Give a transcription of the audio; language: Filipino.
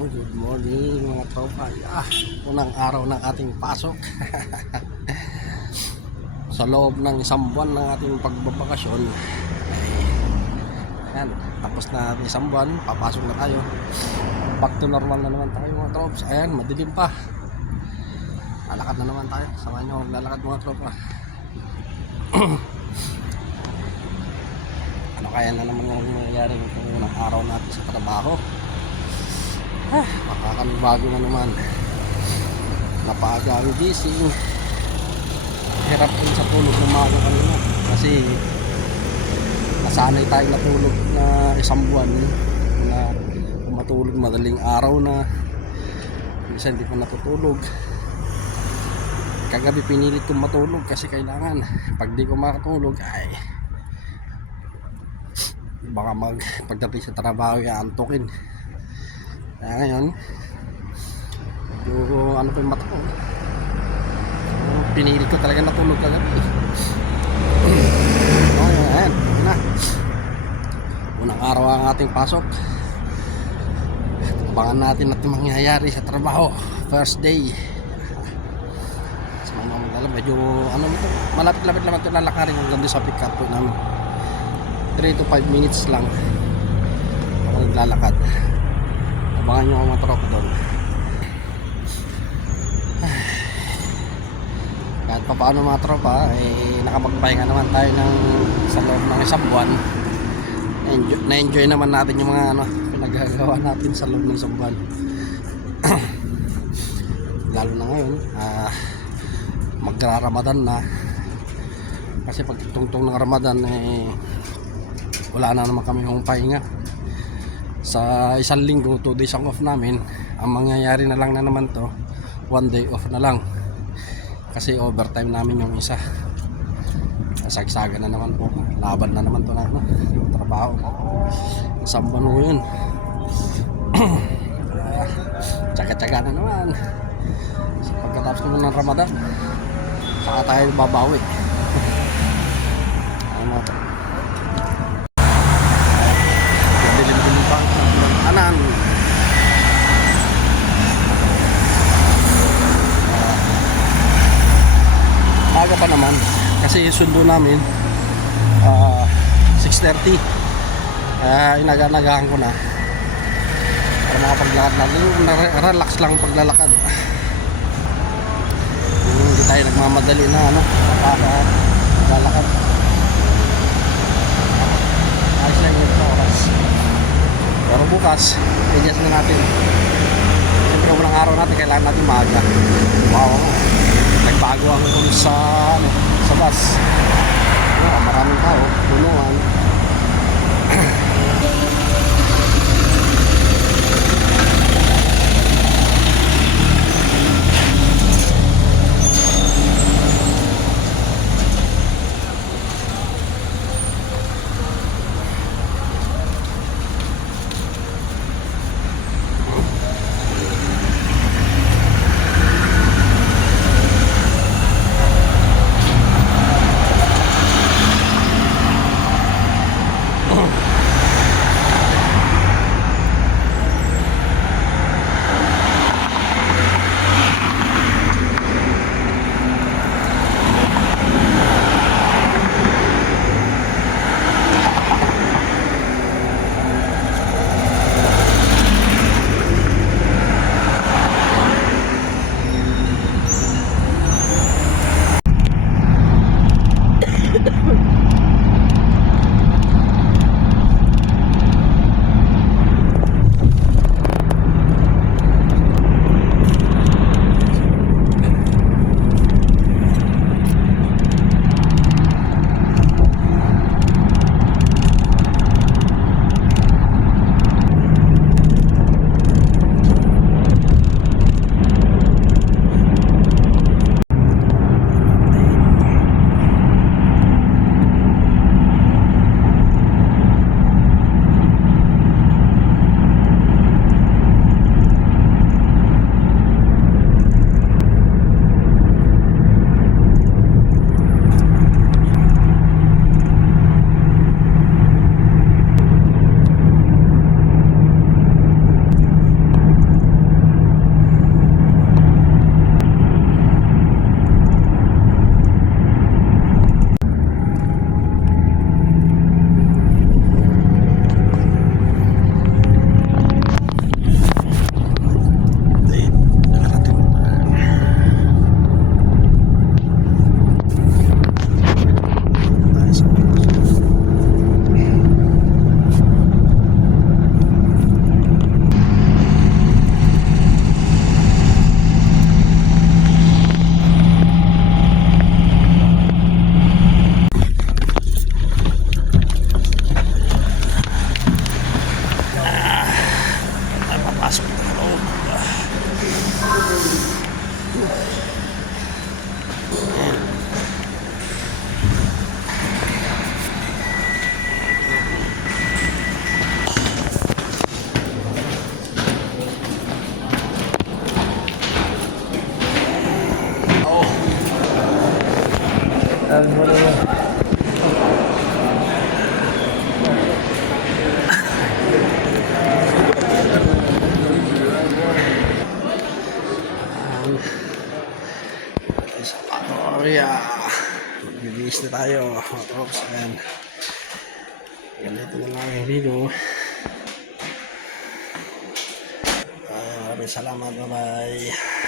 Good morning mga tropa. Unang araw ng ating pasok. Sa loob ng isang buwan ng ating pagbabakasyon. Ayan, tapos na natin isang buwan, papasok na tayo. Back to normal na naman tayo mga trops. Ayan, madilim pa. Lalakad na naman tayo. Samahan nyo maglalakad mga tropa. Ano kaya na naman yung nangyayari ng unang araw natin sa trabaho? Makakanibago na naman. Napaaga ang gising. Hirap din sa tulog ng maga kanina kasi nasanay tayo natulog na isang buwan na matulog madaling araw na minsan hindi pa natutulog. Kagabi pinilit kong matulog kasi kailangan pag di ko makatulog ay baka pagdating sa trabaho aantukin. Kaya ngayon yung ano ko yung mata ko, pinilit ko talaga natulog kagabi. Ayan na, unang araw ang ating pasok. Abangan natin at mangyayari sa trabaho first day. Sa mga magdala medyo ano ito, malapit-lapit naman ito lalakarin hanggang sa pick up po namin. 3 to 5 minutes lang ako naglalakad. Abangan nyo ang mga tropa doon. Kahit pa paano mga tropa nakapagpahinga naman tayo ng sa loob ng isang buwan. Na-enjoy naman natin yung mga pinagagawa natin sa loob ng isang buwan. Lalo na ngayon magra-Ramadan na. Kasi pag tungtong ng Ramadan wala na naman kami yung pahinga. Sa isang linggo, 2 days ang off namin. Ang mangyayari na lang na naman to, 1 day off na lang. Kasi overtime namin yung isa. Sagsaga na naman po. Laban na naman to na trabaho. Isang buwan ko yun. Tsaga-tsaga na naman. So, pagkatapos naman ng Ramadan, saka tayo babawi. Ano to? Anan aga pa naman kasi sundo namin 6:30. Inaga-nagahan ko na para makapaglakad natin, relax lang paglalakad. Hindi tayo nagmamadali na paglalakad. Ayos lang yung oras. Pero bukas, i-adjust na natin. Siyempre unang araw natin, kailangan natin maaga. Wow, nagbago ang sa bus. Maraming tao, punuan. Sa Panoria. Magbibihis na tayo. Oops, ayan. Ganito na lang yung video. Maraming salamat. Bye-bye.